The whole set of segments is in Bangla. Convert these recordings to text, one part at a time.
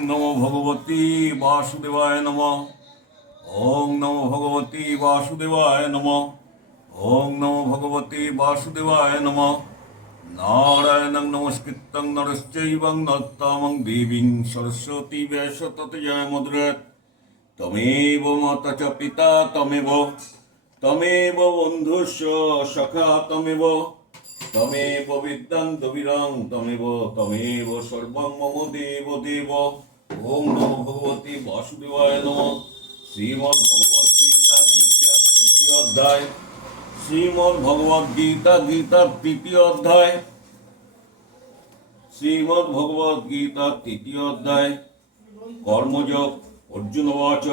নমো ভগবতী বাসুদেবায় নম ওং নমো ভগবতী বাসুদেবায় নম ওং নমো ভগবতী বাসুদেবায় নম নারায়ণং নমস্কৃত্যং নরশ্চৈবং নত্তামং দেবীং সরস্বতী ব্যাস তত জয় মধুরত তমেব মাতা চ পিতা তমেব তমেব বন্ধুস্য সখা তমেব তমেব বিদ্যাং দবিরং তমেব তমেব সর্বং মম দেব দেব ওম নমো ভগবতী বাসুদেবায় নম। শ্রীমদ্ ভগবদ গীতা গীতার তৃতীয় অধ্যায়। শ্রীমদ্ ভগবদ গীতা গীতার তৃতীয় অধ্যায় শ্রীমদ্ ভগবদ গীতা তৃতীয় অধ্যায়। কর্মযোগ, অর্জুন উবাচ।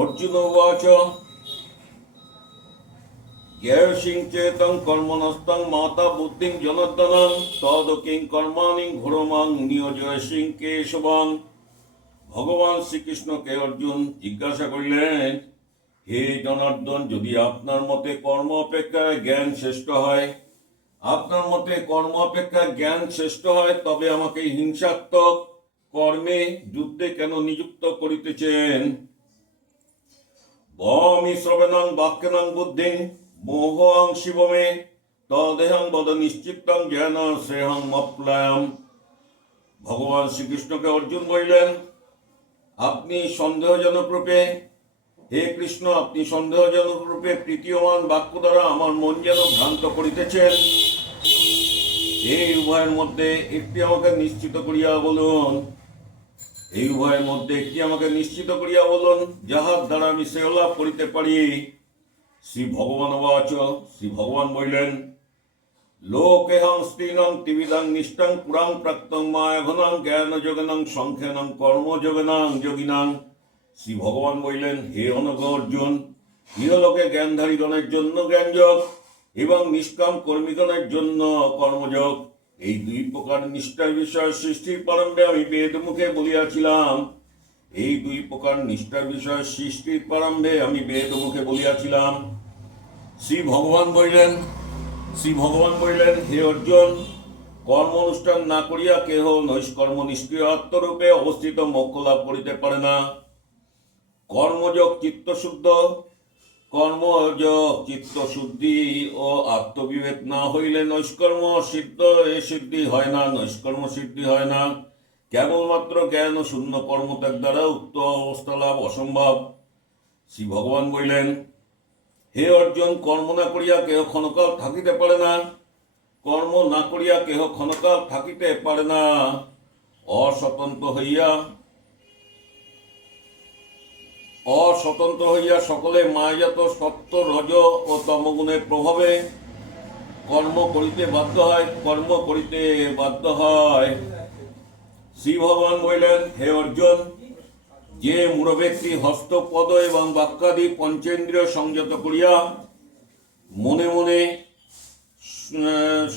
অর্জুন উবাচ জ্ঞেয়সিং চেতং কর্মণস্তং মাতা বুদ্ধিং জনার্দনং তদ কিং কর্মাণি ঘোরমাং নিয়োজয়সিং কেশবাং। ভগবান শ্রীকৃষ্ণকে অর্জুন জিজ্ঞাসা করিলেন, হে জনার্দন, যদি আপনার মতে কর্ম অপেক্ষা জ্ঞান শ্রেষ্ঠ হয়, আপনার মতে কর্ম অপেক্ষা জ্ঞান শ্রেষ্ঠ হয়, তবে আমাকে হিংসাত্মক কর্মে যুদ্ধে কেন নিযুক্ত করিতেছেন? বমি শ্রবণং বাক্যনং বুদ্ধিং মোহং শিবমে তদেহং বদ নিশ্চিতং জ্ঞান শ্রেহং মপ্লায়ম। ভগবান শ্রীকৃষ্ণকে অর্জুন বলিলেন, আপনি সন্দেহজনক রূপে, হে কৃষ্ণ, আপনি সন্দেহজনক রূপে তৃতীয়মান বাক্য দ্বারা আমার মন যেন ভ্রান্ত করিতেছেন। এই উভয়ের মধ্যে একটি আমাকে নিশ্চিত করিয়া বলুন, এই উভয়ের মধ্যে একটি আমাকে নিশ্চিত করিয়া বলুন, যাহার দ্বারা আমি শ্রেয় লাভ করিতে পারি। শ্রী ভগবান বাচ শ্রী ভগবান বলিলেন লোকেহং স্ত্রীনং ত্রিবিধাং নিষ্ঠাং পুরাং প্রাক্তং মায়াঘনাং জ্ঞান যোগনাং সংখ্যানাং কর্ম যোগনাং। শ্রী ভগবান বলিলেন, হে অনঘ অর্জুন ইহলোকে জ্ঞানধারীগণের জন্য জ্ঞানযোগ এবং নিষ্কাম কর্মীগণের জন্য কর্মযোগ। এই দুই প্রকার নিষ্ঠার বিষয় সৃষ্টির প্রারম্ভে আমি বেদ মুখে বলিয়াছিলাম। এই দুই প্রকার নিষ্ঠার বিষয় সৃষ্টির প্রারম্ভে আমি বেদ মুখে বলিয়াছিলাম। শ্রী ভগবান বলিলেন, শ্রী ভগবান বলিলেন, হে অর্জুন কর্ম অনুষ্ঠান না করিয়া কেহ নৈষ্কর্ম নিষ্ক্রিয় আত্মরূপে অবস্থিত মোক্ষ লাভ করিতে পারে না। কর্মযোগ চিত্তশুদ্ধ, কর্মযোগ চিত্তশুদ্ধি ও আত্মবিবেক না হইলে নৈষ্কর্ম সিদ্ধ এ সিদ্ধি হয় না, নৈষ্কর্ম সিদ্ধি হয় না। কেবলমাত্র ও শূন্য কর্মত্যাগ দ্বারা উক্ত অবস্থা লাভ অসম্ভব? শ্রী ভগবান বলিলেন, হে অর্জুন, কর্ম না করিয়া কেহ ক্ষণকাল থাকিতে পারে না। কর্ম না করিয়া কেহ ক্ষণকাল থাকিতে পারে না। অস্বতন্ত্র হইয়া অস্বতন্ত্র হইয়া সকলে মায়াজাত সত্য রজ ও তমগুণের প্রভাবে কর্ম করিতে বাধ্য হয়, কর্ম করিতে বাধ্য হয়। শ্রী ভগবান বললেন, হে অর্জুন, যে মূঢ় ব্যক্তি হস্তপদ এবং বাক্যাদি পঞ্চেন্দ্রিয় সংযত করিয়া মনে মনে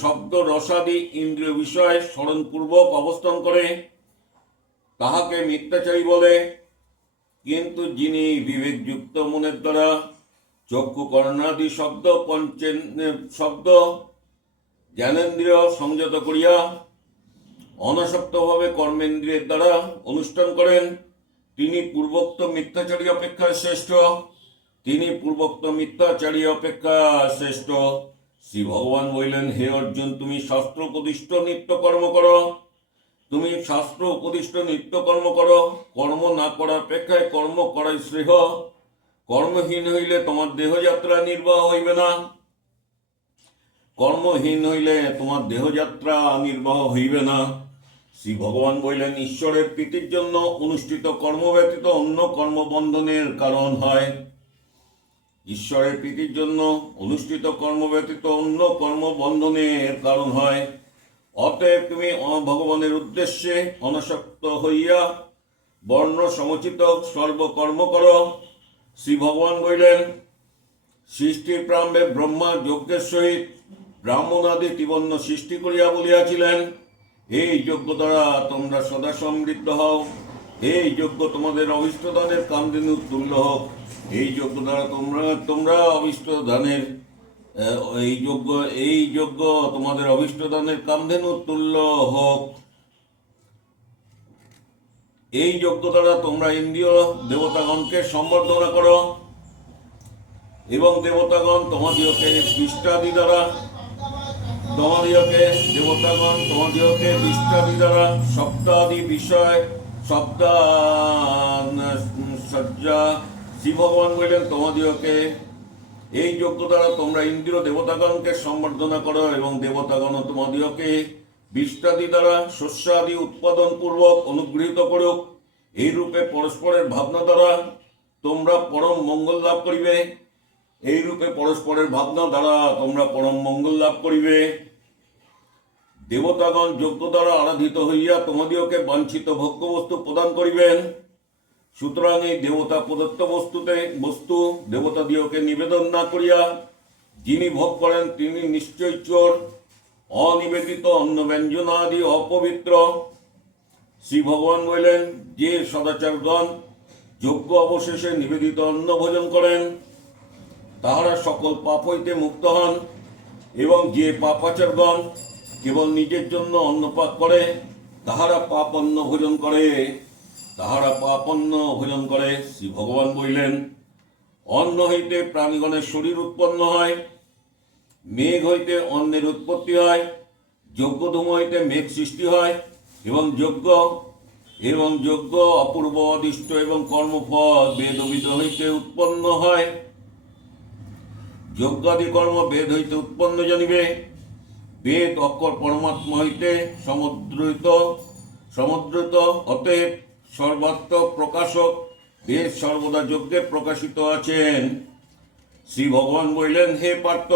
শব্দ, রসাদি, ইন্দ্রিয় বিষয়ে স্মরণপূর্বক অবস্থান করে, তাহাকে মিথ্যাচারী বলে। কিন্তু যিনি বিবেকযুক্ত মনের দ্বারা চক্ষু কর্ণাদি শব্দ, পঞ্চেন, শব্দ, জ্ঞানেন্দ্রিয় সংযত করিয়া অনাসক্তভাবে কর্মেন্দ্রিয়ের দ্বারা অনুষ্ঠান করেন। তিনি পূর্বোক্ত মিথ্যাচারী অপেক্ষা শ্রেষ্ঠ। তিনি পূর্বোক্ত মিথ্যাচারী অপেক্ষা শ্রেষ্ঠ। শ্রী ভগবান বললেন, হে অর্জুন, তুমি শাস্ত্র উপদিষ্ট নিত্য কর্ম করো। তুমি শাস্ত্র উপদিষ্ট নিত্য কর্ম করো। কর্ম না করার অপেক্ষায় কর্ম করাই শ্রেহ কর্মহীন হইলে তোমার দেহযাত্রা নির্বাহ হইবে না। কর্মহীন হইলে তোমার দেহযাত্রা নির্বাহ হইবে না। শ্রী ভগবান বললেন, ঈশ্বরের প্রীতির জন্য অনুষ্ঠিত কর্ম ব্যতীত অন্য কর্মবন্ধনের কারণ হয়। ঈশ্বরের প্রীতির জন্য অনুষ্ঠিত কর্ম ব্যতীত অন্য কর্মবন্ধনের কারণ হয়। অতএব তুমি ভগবানের উদ্দেশ্যে অনাসক্ত হইয়া বর্ণ সমচিত সর্বকর্ম কর। শ্রী ভগবান বলিলেন, সৃষ্টির প্রারম্ভে ব্রহ্মা যজ্ঞের সহিত ব্রাহ্মণাদি ত্রিবর্ণ সৃষ্টি করিয়া বলিয়াছিলেন এই যজ্ঞ দ্বারা তোমরা সদা সমৃদ্ধ হও। এই যজ্ঞ তোমাদের অভিষ্ট দানের কামদিনু তুল্য হোক। এই যজ্ঞ দ্বারা তোমরা তোমরা অভিষ্ট দানের এই যজ্ঞ এই যজ্ঞ তোমাদের অভিষ্ট দানের কামধেনু তুল্য হোক। এই যজ্ঞ দ্বারা তোমরা ইন্দ্রিয় দেবতাগণকে সম্বর্ধনা করো এবং দেবতাগণ তোমাদিওকে বিষ্টাদি দ্বারা তোমাদিওকে দেবতাগণ তোমাদিওকে বিষ্টাদি দ্বারা সপ্তাদি বিষয় সপ্তা সজ্জা শিব ভগবান বললেন তোমাদিওকে এই যজ্ঞ দ্বারা তোমরা ইন্দ্র দেবতাগণকে সম্বর্ধনা করো এবং দেবতাগণ তোমাদিওকে বিষ্টাদি দ্বারা শস্যাদি উৎপাদন পূর্বক অনুগৃহীত করুক। এই রূপে পরস্পরের ভাবনা দ্বারা তোমরা পরম মঙ্গল লাভ করিবে। এই রূপে পরস্পরের ভাবনা দ্বারা তোমরা পরম মঙ্গল লাভ করিবে। দেবতাগণ যজ্ঞ দ্বারা আরাধিত হইয়া তোমাদিওকে বাঞ্ছিত ভোগ্য বস্তু প্রদান করিবেন। সুতরাং এই দেবতা প্রদত্ত বস্তুতে, বস্তু দেবতা দিওকে নিবেদন না করিয়া যিনি ভোগ করেন তিনি নিশ্চয় চোর, অনিবেদিত অন্ন ব্যঞ্জনাদি অপবিত্র। শ্রী ভগবান বললেন, যে সদাচারগণ যোগ্য অবশেষে নিবেদিত অন্ন ভোজন করেন তাহারা সকল পাপ হইতে মুক্ত হন, এবং যে পাপাচারগণ কেবল নিজের জন্য অন্নপাক করে, তাহারা পাপ অন্ন ভোজন করে। তাহারা পাপ অন্ন ভোজন করে, শ্রী ভগবান বললেন, অন্ন হইতে প্রাণীগণের শরীর উৎপন্ন হয়, মেঘ হইতে অন্নের উৎপত্তি হয় যজ্ঞ ধূম হইতে মেঘ সৃষ্টি হয়, এবং যজ্ঞ এবং যজ্ঞ অপূর্ব অদিষ্ট এবং কর্মফল বেদবিদ হইতে উৎপন্ন হয়। যজ্ঞাদি কর্ম বেদ হইতে উৎপন্ন জানিবে। বেদ অক্ষর পরমাত্মা হইতে সমুদ্রিত সমুদ্রিত অতএব সর্বাত্ম প্রকাশক বেদ সর্বদা যজ্ঞে প্রকাশিত আছেন। শ্রী ভগবান বললেন, হে পার্থ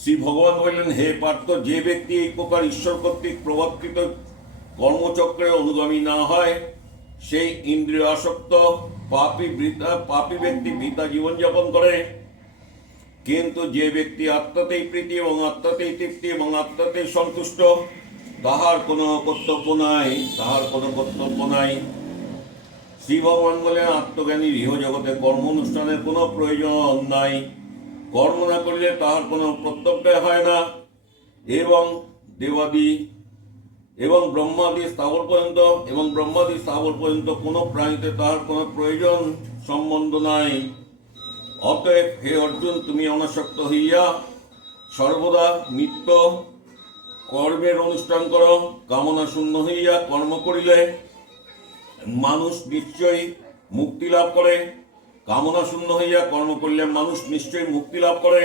শ্রী ভগবান বললেন, হে পার্থ, যে ব্যক্তি এই প্রকার ঈশ্বর কর্তৃক প্রবর্তিত কর্মচক্রে অনুগামী না হয়, সেই ইন্দ্রিয় আসক্ত পাপী বৃতা পাপী ব্যক্তি বৃতা জীবনযাপন করে। কিন্তু যে ব্যক্তি আত্মাতেই প্রীতি এবং আত্মাতেই তৃপ্তি এবং আত্মাতেই সন্তুষ্ট, তাহার কোনো কর্তব্য নাই, তাহার কোনো কর্তব্য নাই। শ্রী ভগবান বলেন আত্মজ্ঞানীর ইহ জগতে কর্ম অনুষ্ঠানের কোনো প্রয়োজন নাই। কর্ম না করলে তাহার কোনো কর্তব্য হয় না। এবং দেবাদি এবং ব্রহ্মাদি স্থাবর পর্যন্ত, এবং ব্রহ্মাদি স্থাবর পর্যন্ত কোনো প্রাণীতে তাহার কোনো প্রয়োজন, সম্বন্ধ নাই। অতএব হে অর্জুন, তুমি অনাসক্ত হইয়া সর্বদা নিত্য কর্মের অনুষ্ঠান কর, কামনা শূন্য হইয়া কর্ম করিলে মানুষ নিশ্চয়ই মুক্তি লাভ করে, কামনা শূন্য হইয়া কর্ম করলে মানুষ নিশ্চয়ই মুক্তি লাভ করে।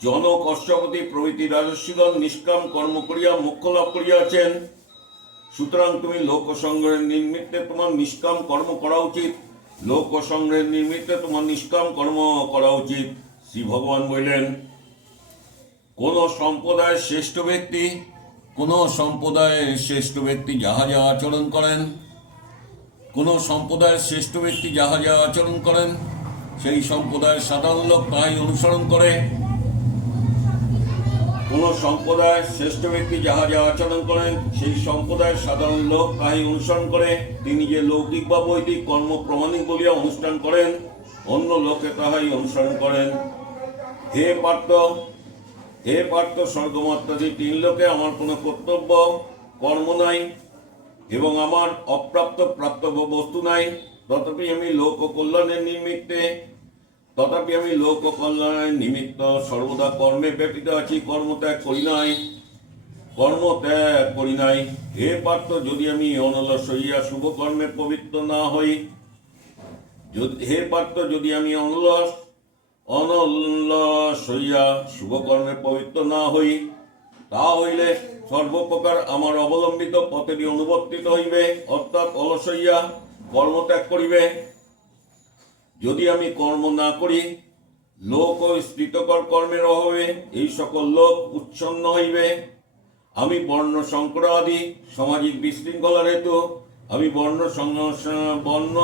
জনক অশ্বপতি প্রভৃতি রাজস্বীগণ নিষ্কাম কর্ম করিয়া, মোক্ষ লাভ করিয়াছেন। সুতরাং তুমি লোক সংগ্রহের নিমিত্তে তোমার নিষ্কাম কর্ম করা উচিত। লোক সংগ্রহের নিমিত্তে তোমার নিষ্কাম কর্ম করা উচিত। শ্রী ভগবান বললেন, কোন সম্প্রদায়ের শ্রেষ্ঠ ব্যক্তি, কোন সম্প্রদায়ের শ্রেষ্ঠ ব্যক্তি যাহা যা আচরণ করেন, কোন সম্প্রদায়ের শ্রেষ্ঠ ব্যক্তি যাহা যা আচরণ করেন, সেই সম্প্রদায়ের সাধারণ লোক তাই অনুসরণ করে। কোন সম্প্রদায় শ্রেষ্ঠ ব্যক্তি যাহা যা আচরণ করেন, সেই সম্প্রদায়ের সাধারণ লোক তাই অনুসরণ করে। তিনি যে লৌকিক বা বৈদিক কর্ম প্রমাণিক বলিয়া অনুষ্ঠান করেন, অন্য লোকে তাহাই অনুসরণ করেন। হে পার্থ হে পার্থ স্বর্গমাত্রাদি, তিন লোকে আমার কোনো কর্তব্য, কর্ম নাই এবং আমার অপ্রাপ্ত প্রাপ্তব্য বস্তু নাই। তথাপি আমি লোক কল্যাণের নিমিত্তে তথাপি আমি লোক কল্যাণের নিমিত্ত সর্বদা কর্মে ব্যতীত আছি কর্ম ত্যাগ করি নাই কর্ম ত্যাগ করি নাই। হে পার্থ যদি আমি অনলস হইয়া শুভ কর্মে পবিত্র না হই, যদি হে পার্থ যদি আমি অনলস অনলস হইয়া শুভ কর্মে পবিত্র না হই, তা হইলে সর্বপ্রকার আমার অবলম্বিত পথেরই অনুবর্তিত হইবে, অর্থাৎ অলস হইয়া কর্মত্যাগ করিবে। যদি আমি কর্ম না করি, লোক ও স্থিতকর কর্মের অভাবে এই সকল লোক উচ্ছন্ন হইবে। আমি বর্ণ সংকর আদি সামাজিক বিশৃঙ্খলার হেতু আমি বর্ণ বর্ণ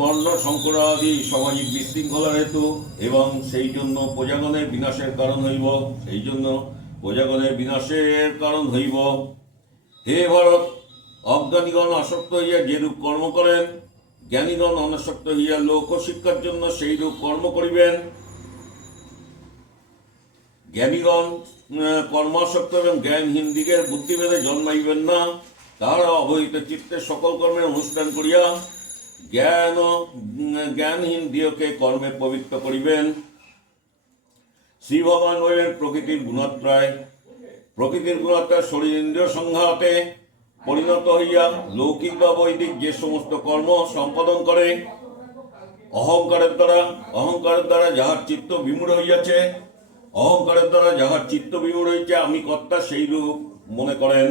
বর্ণ সংকর আদি সামাজিক বিশৃঙ্খলার হেতু এবং সেই জন্য প্রজাগণের বিনাশের কারণ হইব, সেই জন্য প্রজাগণের বিনাশের কারণ হইব। হে ভারত, অজ্ঞানীগণ আসক্ত হইয়া যেরূপ কর্ম করেন জ্ঞানীগণ অনাসক্ত হইয়া লোক শিক্ষার জন্য সেই রূপ কর্ম করিবেন। জ্ঞানীগণ কর্মাসক্ত এবং জ্ঞানহীন দিগের বুদ্ধিভেদে জন্মাইবেন না। তাহারা অবহিত চিত্তে সকল কর্মের অনুষ্ঠান করিয়া জ্ঞান ও- জ্ঞানহীন দিয়কে কর্মে পবিত্র করিবেন। শ্রী ভগবান প্রকৃতির গুণাত্রায় প্রকৃতির গুণাত্রায় শরীর ইন্দ্রিয় সংঘাতে পরিণত হইয়া লৌকিক বা বৈদিক যে সমস্ত কর্ম সম্পাদন করে, অহংকারের দ্বারা অহংকারের দ্বারা যাহার চিত্ত বিমূঢ় হইয়াছে, অহংকারের দ্বারা যাহার চিত্ত বিমূঢ় হইয়াছে, আমি কর্তা সেই রূপ মনে করেন।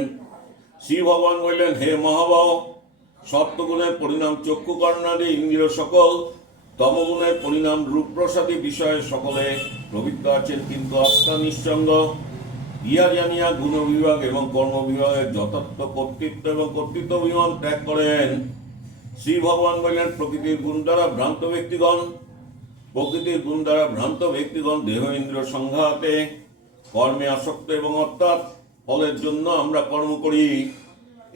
শ্রী ভগবান বললেন, হে মহাবাহ, সপ্তগুণের পরিণাম চক্ষু কর্ণাদি ইন্দ্রিয় সকল, তমগুণের পরিণাম রূপপ্রসাদী বিষয়ে সকলে প্রবৃত্ত আছেন, কিন্তু আত্মা নিঃসঙ্গ। ইয়া জানিয়া গুণ বিভাগ এবং কর্ম বিভাগের যথার্থ কর্তৃত্ব এবং কর্তৃত্ব বিমান ত্যাগ করেন। শ্রী ভগবান বললেন, প্রকৃতির গুণ দ্বারা ভ্রান্ত ব্যক্তিগণ, প্রকৃতির গুণ দ্বারা ভ্রান্ত ব্যক্তিগণ দেহ ইন্দ্র সংঘাতে কর্মে আসক্ত এবং অর্থাৎ ফলের জন্য আমরা কর্ম করি।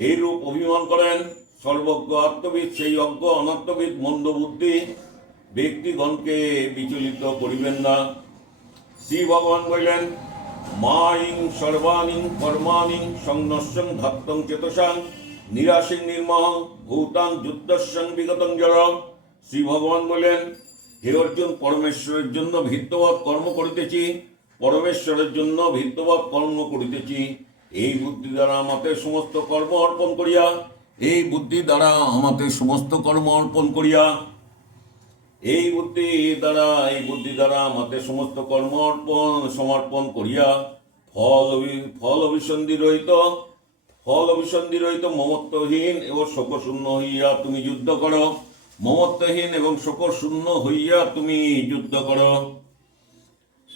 এই রূপ অভিমান করেন সর্বজ্ঞ আত্মবিদ, সেই অজ্ঞ অনাত্মবিদ মন্দ বুদ্ধি ব্যক্তিগণকে বিচলিত করিবেন না। শ্রী ভগবান বললেন মা ইং সর্বাণিং কর্মাণিং সংনশ্যং ধাত্তং চেতসাং নিরাশিং নির্মহ ভূতাং যুদ্ধস্যং বিগতং জড়। শ্রী ভগবান বলেন, হে অর্জুন, পরমেশ্বরের জন্য ভিত্তভাব কর্ম করিতেছি, পরমেশ্বরের জন্য ভিত্তবাদ কর্ম করিতেছি। এই বুদ্ধি দ্বারা আমাকে সমস্ত কর্ম অর্পণ করিয়া, এই বুদ্ধি দ্বারা আমাকে সমস্ত কর্ম অর্পণ করিয়া এই বুদ্ধি দ্বারা, এই বুদ্ধি দ্বারা আমাদের সমস্ত কর্ম অর্পণ, সমর্পণ করিয়া ফল ফল অভিসন্ধি রহিত, ফল অভিসন্ধি রহিত মমত্বহীন এবং শোকশূন্য হইয়া তুমি যুদ্ধ করো। মমত্বহীন এবং শোকশূন্য হইয়া তুমি যুদ্ধ করো।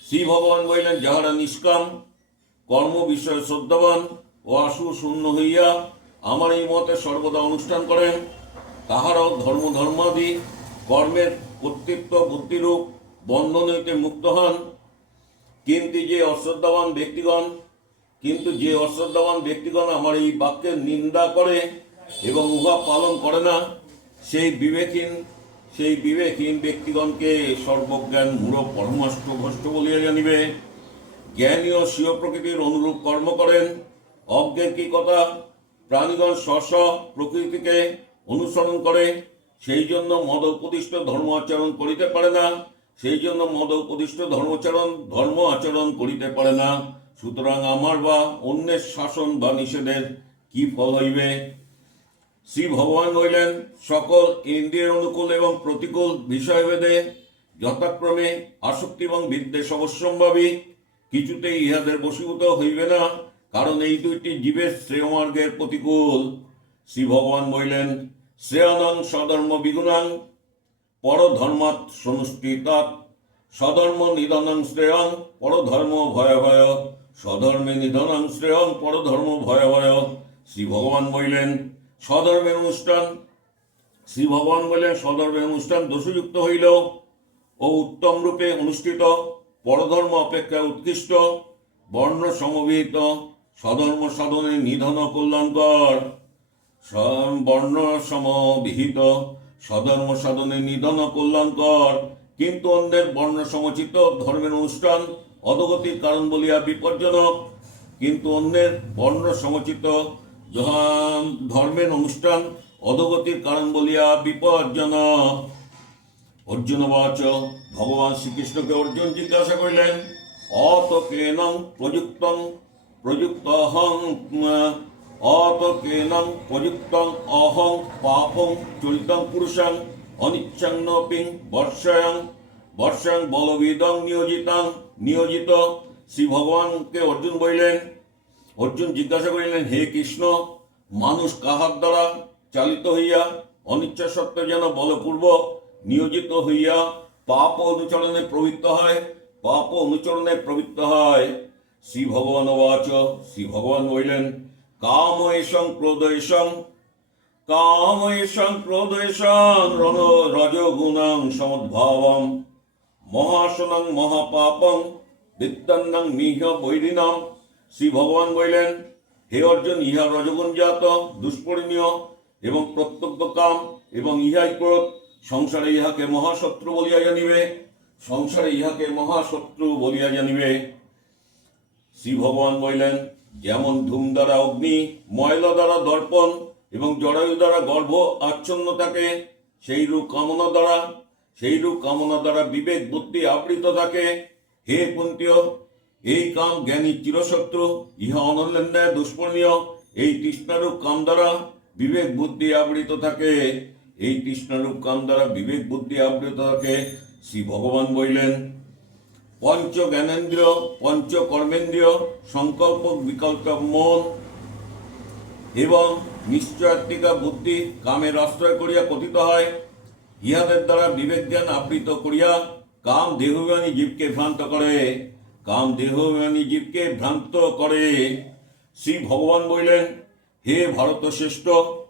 শ্রী ভগবান বলিলেন, যাহারা নিষ্কাম, কর্ম বিষয়ে শ্রদ্ধাবান ও আশু শূন্য হইয়া আমার এই মতে সর্বদা অনুষ্ঠান করেন, তাহারাও ধর্ম ধর্মাদি কর্মের কর্তৃত্ব বুদ্ধিরূপ বন্ধন হইতে মুক্ত হন। কিন্তু যে অশ্রদ্ধাবান ব্যক্তিগণ, কিন্তু যে অশ্রদ্ধাবান ব্যক্তিগণ আমার এই বাক্যের নিন্দা করে এবং উহা পালন করে না, সেই বিবেকহীন সেই বিবেকহীন ব্যক্তিগণকে সর্বজ্ঞান মূঢ় পরমাষ্ট্র ভ্রষ্ট বলিয়া জানিবে। জ্ঞানী ও স্বীয় প্রকৃতির অনুরূপ কর্ম করেন। অজ্ঞের কি কথা? প্রাণীগণ স্ব প্রকৃতিকে অনুসরণ করে। সেই জন্য মদ উপদিষ্ট ধর্ম আচরণ করিতে পারে না। সেই জন্য মদ উপদিষ্ট ধর্মাচরণ ধর্ম আচরণ করিতে পারে না। সুতরাং আমার বা অন্যের শাসন বা নিষেধের কি ফল হইবে? শ্রী ভগবান হইলেন সকল ইন্দ্রিয়ের অনুকূল এবং প্রতিকূল বিষয়ভেদে যথাক্রমে আসক্তি এবং বিদ্বেষ অবশ্যম্ভাবী। কিছুতেই ইহাদের বশীভূত হইবে না, কারণ এই দুইটি জীবের শ্রেয়মার্গের প্রতিকূল। শ্রী ভগবান বলিলেন শ্রেয়ানং সধর্ম বিগুণাং পরধর্মাৎ সনুষ্ঠিতাৎ সধর্ম নিধনং শ্রেয়ং পরধর্ম ভয় ভয়। স্বধর্মে নিধনং শ্রেয়ং পরধর্ম ভয় ভয়। শ্রী ভগবান বলিলেন স্বধর্মের অনুষ্ঠান। শ্রী ভগবান বললেন স্বধর্মের অনুষ্ঠান দোষযুক্ত হইল। ও উত্তম রূপে অনুষ্ঠিত। পরধর্ম অপেক্ষা উৎকৃষ্ট। বর্ণ সমবিহিত স্বধর্ম সাধনে নিধন কল্যাণকর। বর্ণ সমবিহিত স্বধর্ম সাধনে নিধন কল্যাণকর। কিন্তু অন্যের বর্ণ সমচিত ধর্মের অনুষ্ঠান অধগতির কারণ বলিয়া বিপজ্জনক। কিন্তু অন্যের বর্ণ সমচিত ধর্মের অনুষ্ঠান অধগতির কারণ বলিয়া বিপজ্জনক। অর্জুন বাচ ভগবান শ্রীকৃষ্ণকে অর্জুন জিজ্ঞাসা করিলেন, অত কেনং প্রযুক্তং? প্রযুক্ত অহং অত কেনং প্রযুক্তং অহং পাপং চরিতং পুরুষং অনিচ্ছং নপিং বর্ষায়ং বর্ষাং বলবিদং নিয়োজিতাং নিয়োজিত শ্রী ভগবানকে অর্জুন বলিলেন অর্জুন জিজ্ঞাসা করিলেন হে কৃষ্ণ, মানুষ কাহার দ্বারা চালিত হইয়া অনিচ্ছা সত্ত্বে যেন বলপূর্বক নিয়োজিত হইয়া পাপ অনুচরণে প্রবৃত্ত হয়, পাপ অনুচরণে প্রবৃত্ত হয়? শ্রী ভগবান বাচ শ্রী ভগবান বলিলেন কাম এসং ক্রোধ এসং কাম এসং রণ রজগুণং সমদ্ভাবম। মহাসনং মহাপাপং বিত্তান্নং মিহ বৈরিণম শ্রী ভগবান বলিলেন, হে অর্জুন, ইহা রজগুণ জাত দুষ্পরিণীয় এবং প্রত্যক্ষ কাম এবং ইহাই ক্রোধ। সংসারে ইহাকে মহাশত্রু বলিয়া জানিবে। সংসারে ইহাকে মহাশত্রু বলিয়া জানিবে। শ্রী ভগবান বলিলেন যেমন ধূম দ্বারা অগ্নি, ময়লা দ্বারা দর্পণ এবং জরায়ু দ্বারা গর্ভ আচ্ছন্ন থাকে সেই রূপ কামনা দ্বারা, সেই রূপ কামনা দ্বারা বিবেক বুদ্ধি আবৃত থাকে। হে কুন্তীয় এই কাম জ্ঞানী চিরশত্রু, ইহা অনন্যায় দুষ্পর্ণীয় এই তৃষ্ণারূপ কাম দ্বারা বিবেক বুদ্ধি আবৃত থাকে। এই তৃষ্ণারূপ কাম দ্বারা বিবেক বুদ্ধি আবৃত থাকে। শ্রী ভগবান বললেন পঞ্চ জ্ঞানেন্দ্রিয়, পঞ্চ কর্মেন্দ্রিয়, সংকল্প, বিকল্প মন এবং নিশ্চয়াত্মিকা বুদ্ধি কামের আশ্রয় করিয়া কথিত হয়। ইহাদের দ্বারা বিবেক জ্ঞান আবৃত করিয়া কাম দেহবানী জীবকে ভ্রান্ত করে। কাম দেহবানী জীবকে ভ্রান্ত করে। শ্রী ভগবান বললেন, হে ভারত শ্রেষ্ঠ,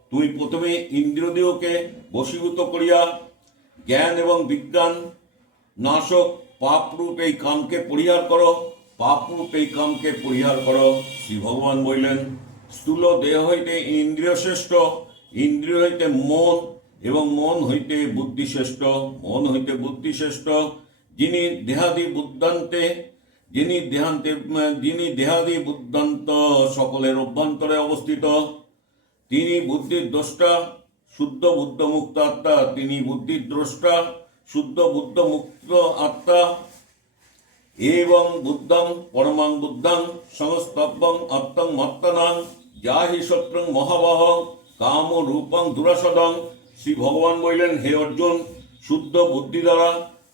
তুমি প্রথমে ইন্দ্রিয়দেহকে বশীভূত করিয়া জ্ঞান এবং বিজ্ঞান, নাশক পাপরূপ এই কামকে পরিহার করো। পাপরূপ এই কামকে পরিহার করো। শ্রী ভগবান বললেন, স্থূল দেহ হইতে ইন্দ্রিয় শ্রেষ্ঠ, ইন্দ্রিয় হইতে মন এবং মন হইতে বুদ্ধি শ্রেষ্ঠ, মন হইতে বুদ্ধি শ্রেষ্ঠ। যিনি দেহাদি বুদ্ধান্তে, যিনি দেহান্তে, যিনি দেহাদি বুদ্ধান্ত সকলের অভ্যন্তরে অবস্থিত, তিনি বুদ্ধির দ্রষ্টা, শুদ্ধ বুদ্ধ মুক্ত আত্মা, তিনি বুদ্ধির দ্রষ্টা শুদ্ধ বুদ্ধ মুক্ত আত্মা। এবং বুদ্ধং পরমাং বুদ্ধং সংস্তব্যং আত্মং মত্তনাং। যাহি শত্রুং মহাবহ কাম রূপং দুরাসদং। শ্রী ভগবান বললেন, হে অর্জুন, শুদ্ধ বুদ্ধি দ্বারা,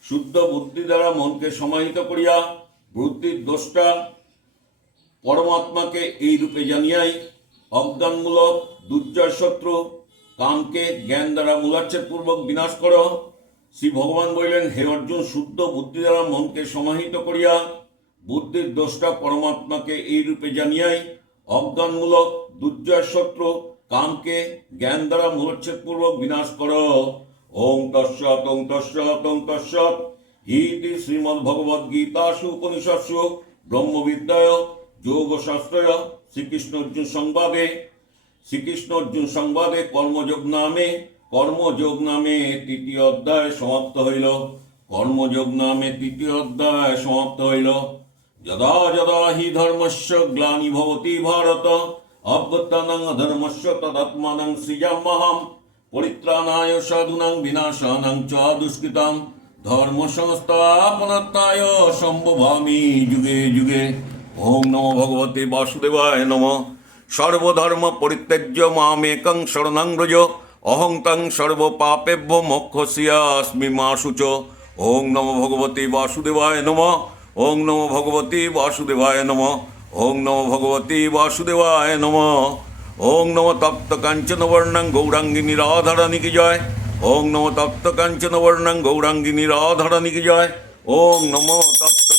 শুদ্ধ বুদ্ধি দ্বারা মনকে সমাহিত করিয়া বুদ্ধির দোষটা পরমাত্মাকে এই রূপে জানিয়াই অজ্ঞানমূলক, দুর্জয় শত্রু, কামকে জ্ঞান দ্বারা মূলাচ্ছেদ পূর্বক বিনাশ করো। শ্রী ভগবান বললেন, হে অর্জুন, শুদ্ধ বুদ্ধি দ্বারা মনকে সমাহিত করিয়া বুদ্ধির দোষটা পরমাত্মাকে এই রূপে জানিয়াই অজ্ঞানমূলক, দুর্জয় শত্রু, কামকে জ্ঞান দ্বারা মূলচ্ছেদ পূর্বক বিনাশ কর। ওং তস্যৎ ওং তস্যৎ ওং তস্যৎ ইতি শ্রীমদ্ ভগবদ গীতাসু উপনিষৎসু ব্রহ্মবিদ্যায় যোগশাস্ত্রয় শ্রীকৃষ্ণ অর্জুন সংবাদে। শ্রীকৃষ্ণ অর্জুন সংবাদে কর্মযোগ নামে কর্মযোগ নামে তৃতীয় অধ্যায় সমাপ্ত হইল। কর্মযোগ নামে তৃতীয় অধ্যায় সমাপ্ত হইল। যদা যদা হি ধর্মস্য গ্লানি ভবতি ভারত অভ্যুত্থানং ধর্মস্য তদাত্মানং সৃজাম্যহম, পরিত্রাণায় সাধুনাং বিনাশানাং চ দুষ্কৃতাম ধর্ম সংস্থাপনাত্মায় সম্ভবামি যুগে যুগে। ওম নমো ভগবতে বাসুদেবায় নমঃ। সর্বধর্ম পরিত্যাজ্য মামেকং শরণং ব্রজ অহং তং সর্বপাপেভ্য মোক্ষস্যাস্মি মা শুচ। ওং নমো ভগবতে বাসুদেবায় নমঃ। ওং নমো ভগবতে বাসুদেবায় নমঃ। ওং নমো ভগবতে বাসুদেবায় নমঃ। ওং নম তপ্ত কাঞ্চন বর্ণং গৌরাঙ্গিনী রাধারানী কি জয়। ওং নম তপ্ত কাঞ্চন বর্ণং গৌরাঙ্গিনী রাধারানী কি জয়। ওং নম তপ্ত